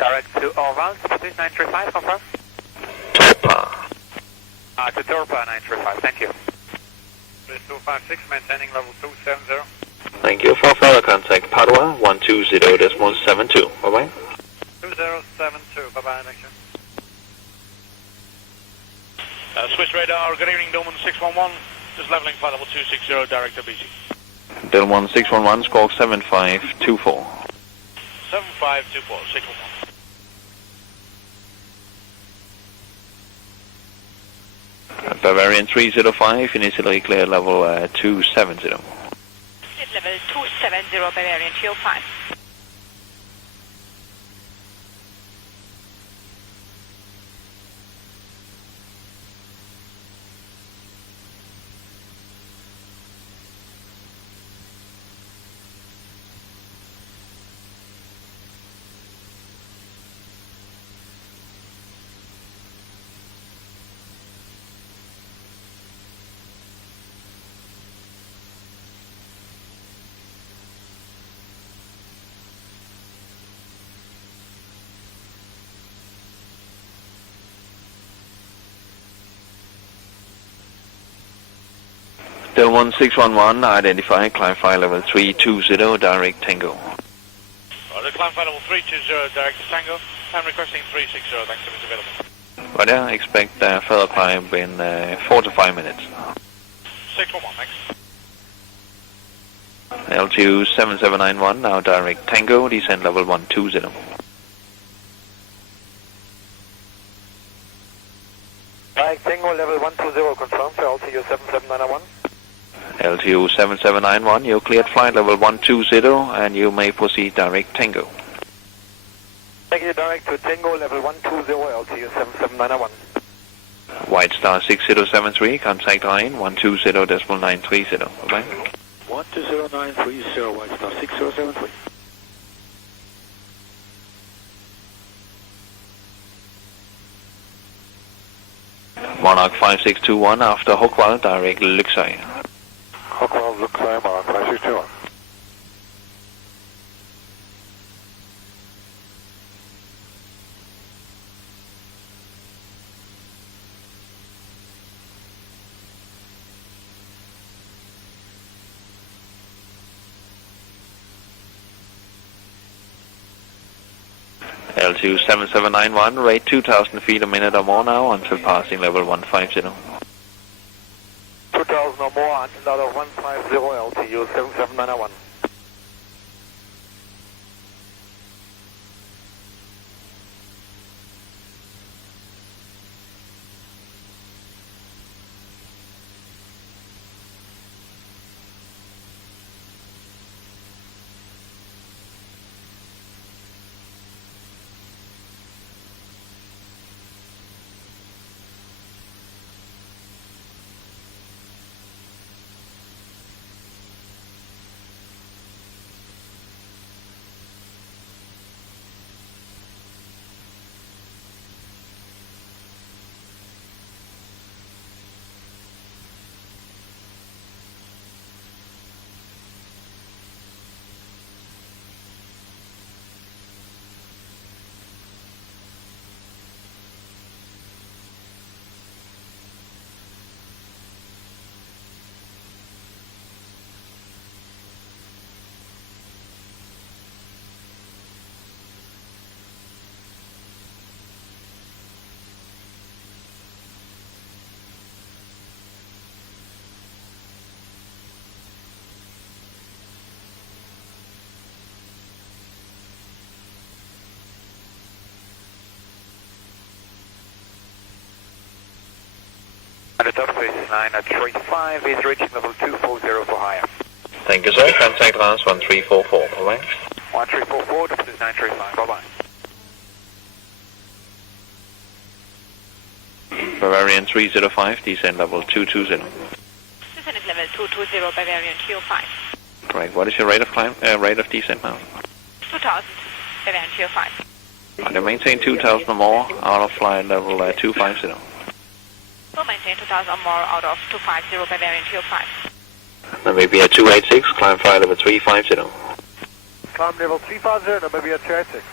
Direct to Orval, please 935, confirm. 𝗕𝗑𝗵𝗵𝗶. To 𝗕𝗑𝗶𝗵𝗵 935, thank you. 256, maintaining level 270. Thank you. For further contact, Padua 120.72. Bye-bye. 2072, bye-bye, next year. Swiss radar, good evening, Dillman 611. Just leveling flight level 260, direct to BC. Dillman 611, squawk 7524. 7524, 611. Bavarian 305, initially clear level 270. Level 270, Bavarian 305. Dillman 611, identify, climb flight level 320, direct Tango. Climb flight level 320, direct to Tango. I'm requesting 360, thanks to Mr. available. Right there, expect further climb in 4 to 5 minutes. 611, thanks. LTU 7791, now direct Tango, descend level 120. Direct Tango level 120, confirmed for LTU 7791. LTU 7791, you cleared flight level 120 and you may proceed direct Tango. Thank you, direct to Tango level 120, LTU 7791. White Star 6073, contact line 120.930. Bye-bye. 120.930, White Star 6073. Monarch 5621, after 𝗕𝗂𝗆𝗆, direct 𝗕𝗂𝗆𝗆. 𝗕𝗂𝗆𝗆, Luxai, Monarch 5621. LTU 7791, rate 2,000 feet a minute or more now until passing level 150. 2,000 or more until level 150, LTU 7791. The top is 935 is reaching level 240 for higher. Thank you, sir. Contact last 1344. Bye-bye. 1344, top is 935. Bye-bye. Bavarian 305, descend level 220. Descending level 220, Bavarian 305. Right, what is your rate of climb, rate of descent now? 2,000, Bavarian 305. To maintain 2,000 or more out of flight level 250. We'll maintain 2,000 or more out of 250, Bavarian 305. Namibia 286, climb flight level 350. Climb level 350, Namibia 286.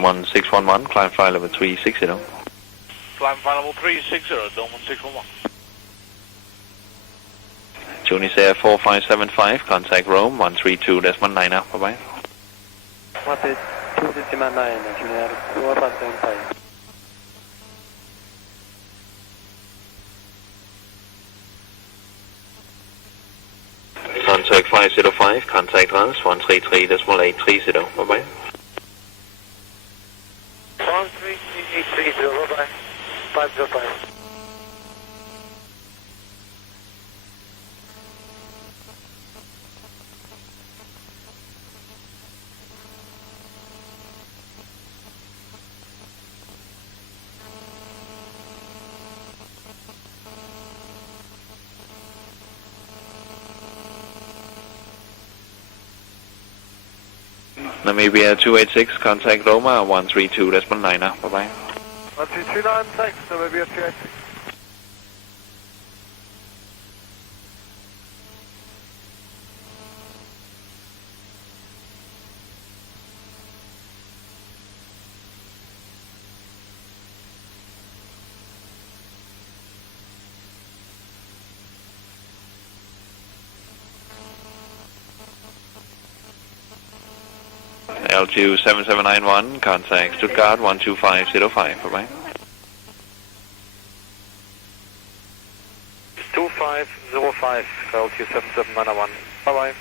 Dolman 611, climb flight level 360. Climb flight level 360, Dolman 611. Tunis Air 4575, contact Rome 132.9 now, bye-bye. 132.9, Tunis Air 4575. Contact 505, contact RAS 133.830, bye-bye. 133.830, bye-bye. 505. Namibia 286, contact Roma 132.9 now, bye-bye. 132.9, thanks, Namibia 286. LQ 7791, contact Stuttgart 125.05, bye-bye. 2505, LQ 7791, bye-bye.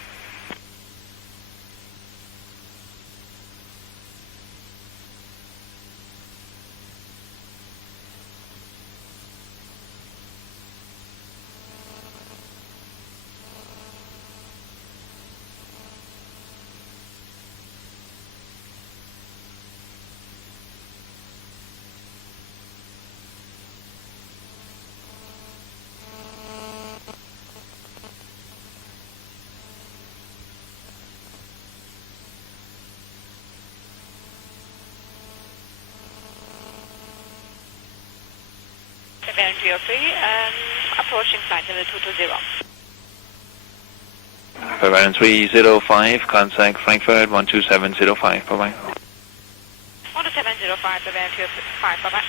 Bavarian 303, approaching flight level 220. Bavarian 305, contact Frankfurt 127.05, bye-bye. 12705, Bavarian 305, bye-bye.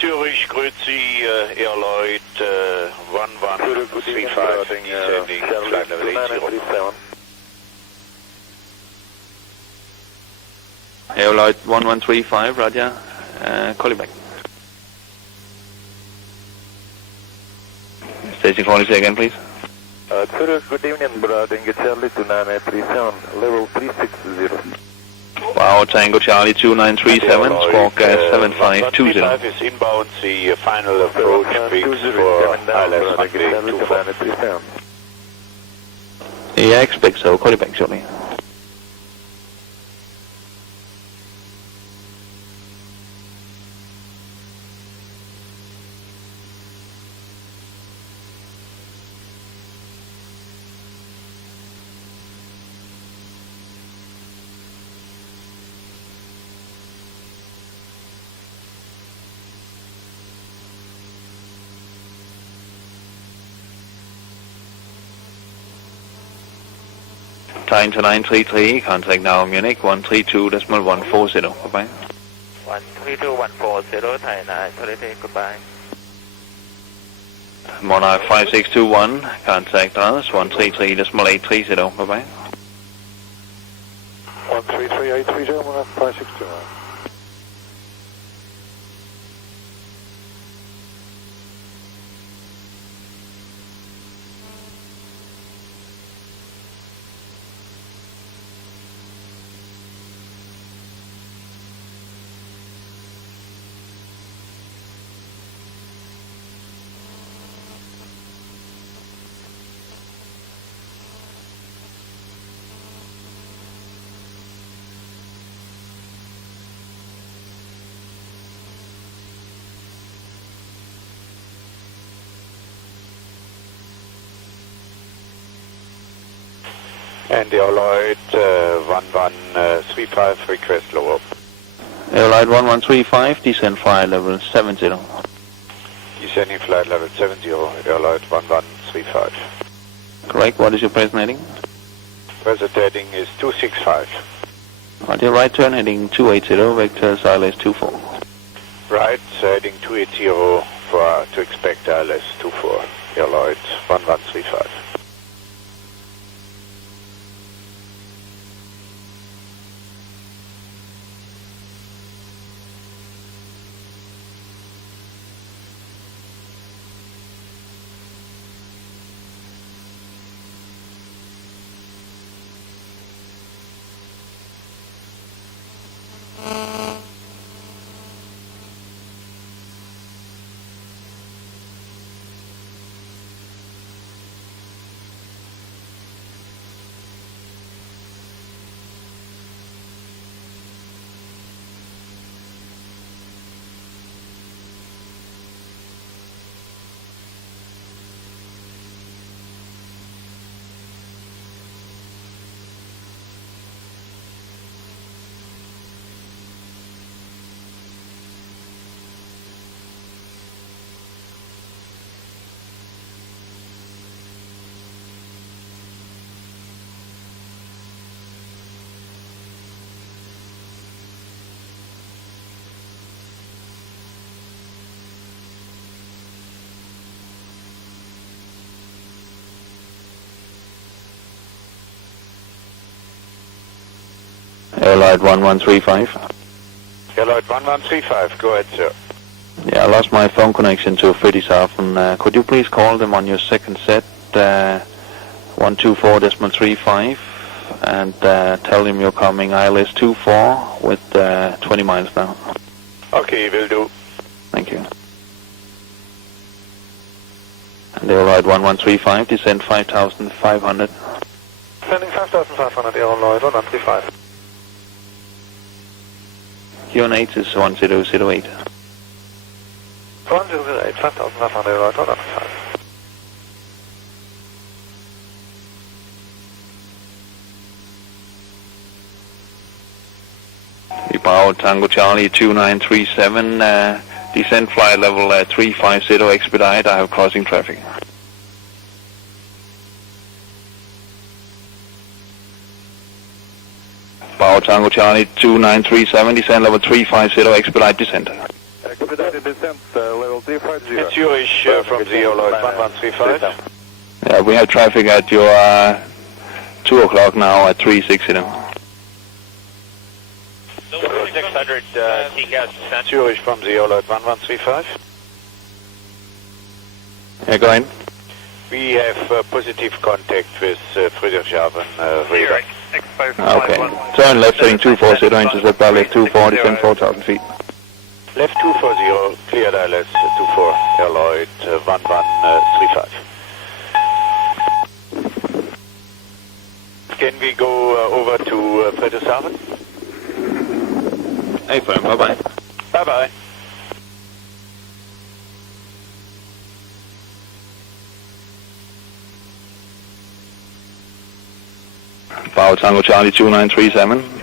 Zurich, Grüezi, Airloid 1135, descending flight level 80. Airloid 1135, Roger, call you back. Station quality again, please. Zurich, good evening, Boarding Charlie 2937, level 360. Wow, Tango Charlie 2937, squawk gas 7520. 135 is inbound, the final approach peaks for ILS Monday 24. Yeah, I expect so. Call you back shortly. Time to 933, contact now Munich 132.140, bye-bye. 132.140, Thai 933, goodbye. Monarch 5621, contact us 133.830, bye-bye. 133.830, Monarch 5621. And Airlines 1135, request lower. Airline 1135, descend flight level 70. Descending flight level 70, Airlines 1135. Correct, what is your present heading? Present heading is 265. On your right turn, heading 280, vector ILS 24. Right, heading 280 to expect ILS 24, Airlines 1135. Airline 1135. Airlines 1135, go ahead, sir. Yeah, I lost my phone connection to Friedrichshafen. Could you please call them on your second set, 124.35, and tell them you're coming ILS 24 with 20 miles now. Okay, will do. Thank you. And Airline 1135, descend 5,500. Sending 5,500, Airline 1135. QNH is 1008. 1008, 5,500, Airline 1135. Power Tango Charlie 2937, descend flight level 350, expedite, I have crossing traffic. Power Tango Charlie 2937, descend level 350, expedite descent. Expedited descent, level 350. It's Zurich from the Airlines 1135. Yeah, we have traffic at your 2 o'clock now at 360. 600 TCAS descent. Zurich from the Airlines 1135. Yeah, go ahead. We have positive contact with Friedrichshafen radar. Okay. Turn left heading 240, intercept ILS 24, descend 4,000 feet. Left 240, cleared ILS 24, Airlines 1135. Can we go over to Friedrichshafen? Hey, firm, bye-bye. Bye-bye. Power Tango Charlie 2937,